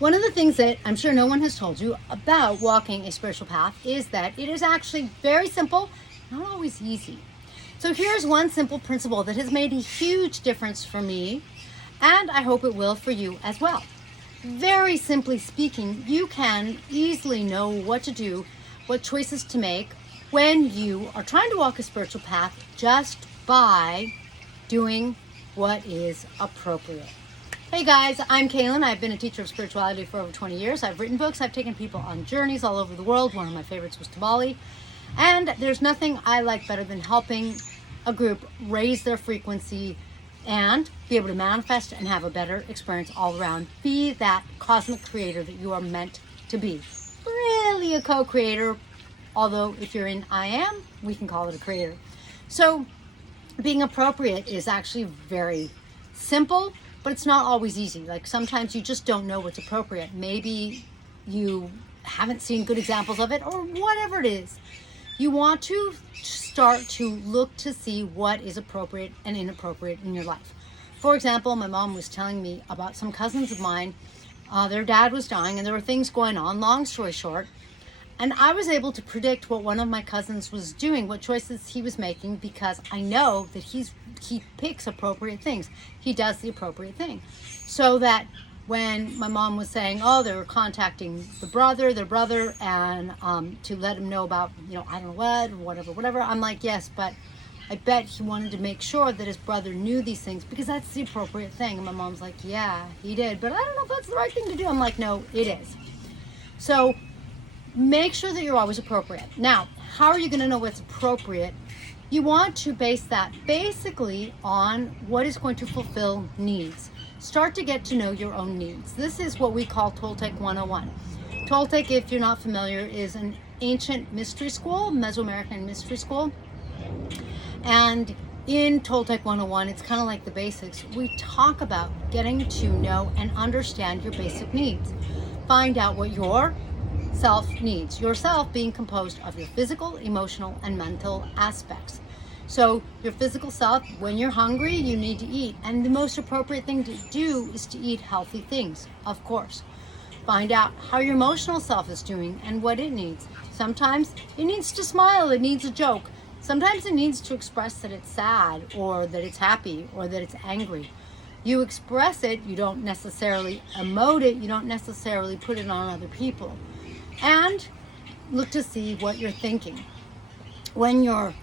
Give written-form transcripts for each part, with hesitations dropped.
One of the things that I'm sure no one has told you about walking a spiritual path is that it is actually very simple, not always easy. So here's one simple principle that has made a huge difference for me, and I hope it will for you as well. Very simply speaking, you can easily know what to do, what choices to make when you are trying to walk a spiritual path just by doing what is appropriate. Hey guys, I'm Kaylin. I've been a teacher of spirituality for over 20 years. I've written books. I've taken people on journeys all over the world. One of my favorites was to Bali. And there's nothing I like better than helping a group raise their frequency and be able to manifest and have a better experience all around. Be that cosmic creator that you are meant to be. Really a co-creator, although if you're in I am, we can call it a creator. So being appropriate is actually very simple, but it's not always easy. Like sometimes you just don't know what's appropriate. Maybe you haven't seen good examples of it or whatever it is. You want to start to look to see what is appropriate and inappropriate in your life. For example, my mom was telling me about some cousins of mine. Their dad was dying and there were things going on, long story short. And I was able to predict what one of my cousins was doing, what choices he was making, because I know that he picks appropriate things. He does the appropriate thing. So that when my mom was saying, oh, they were contacting their brother, and to let him know about, I don't know whatever, I'm like, yes, but I bet he wanted to make sure that his brother knew these things because that's the appropriate thing. And my mom's like, yeah, he did, but I don't know if that's the right thing to do. I'm like, no, it is. So make sure that you're always appropriate. Now, how are you going to know what's appropriate? You want to base that basically on what is going to fulfill needs. Start to get to know your own needs. This is what we call Toltec 101. Toltec, if you're not familiar, is an ancient mystery school, Mesoamerican mystery school. And in Toltec 101, it's kind of like the basics. We talk about getting to know and understand your basic needs. Find out what your self needs. Yourself being composed of your physical, emotional, and mental aspects. So your physical self, when you're hungry, you need to eat. And the most appropriate thing to do is to eat healthy things, of course. Find out how your emotional self is doing and what it needs. Sometimes it needs to smile, it needs a joke. Sometimes it needs to express that it's sad or that it's happy or that it's angry. You express it, you don't necessarily emote it, you don't necessarily put it on other people. And look to see what you're thinking. When you're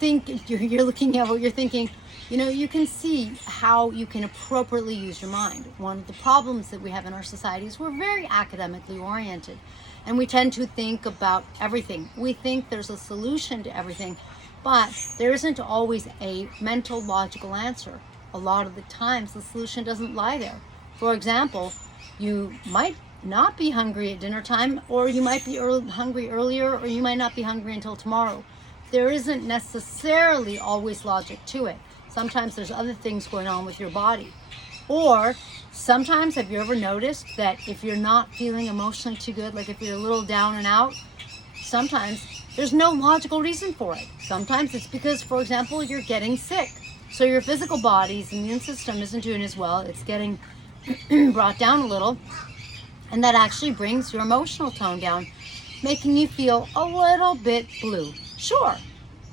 looking at what you're thinking, you can see how you can appropriately use your mind. One of the problems that we have in our society is we're very academically oriented, and we tend to think about everything. We think there's a solution to everything, but there isn't always a mental, logical answer. A lot of the times, the solution doesn't lie there. For example, you might not be hungry at dinner time, or you might be hungry earlier, or you might not be hungry until tomorrow. There isn't necessarily always logic to it. Sometimes there's other things going on with your body. Or sometimes, have you ever noticed that if you're not feeling emotionally too good, like if you're a little down and out, sometimes there's no logical reason for it. Sometimes it's because, for example, you're getting sick. So your physical body's immune system isn't doing as well. It's getting brought down a little. And that actually brings your emotional tone down, making you feel a little bit blue. Sure,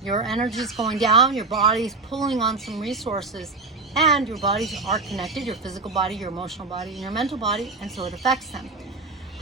your energy's going down, your body's pulling on some resources, and your bodies are connected, your physical body, your emotional body, and your mental body, and so it affects them.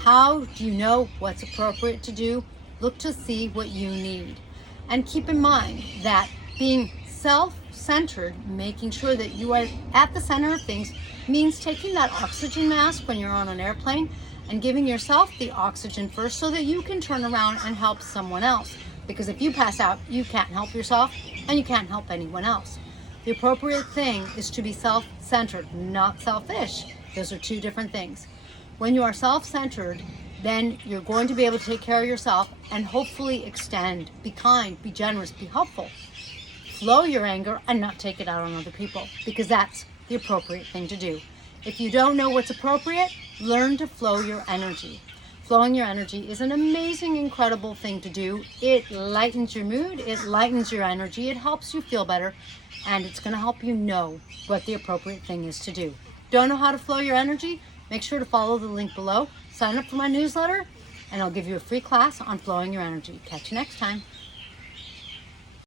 How do you know what's appropriate to do? Look to see what you need. And keep in mind that being self-centered, making sure that you are at the center of things, means taking that oxygen mask when you're on an airplane and giving yourself the oxygen first so that you can turn around and help someone else. Because if you pass out, you can't help yourself and you can't help anyone else. The appropriate thing is to be self-centered, not selfish. Those are two different things. When you are self-centered, then you're going to be able to take care of yourself and hopefully extend, be kind, be generous, be helpful. Flow your anger and not take it out on other people, because that's the appropriate thing to do. If you don't know what's appropriate, learn to flow your energy. Flowing your energy is an amazing, incredible thing to do. It lightens your mood, it lightens your energy, it helps you feel better, and it's going to help you know what the appropriate thing is to do. Don't know how to flow your energy? make sure to follow the link below, sign up for my newsletter, and I'll give you a free class on flowing your energy. Catch you next time.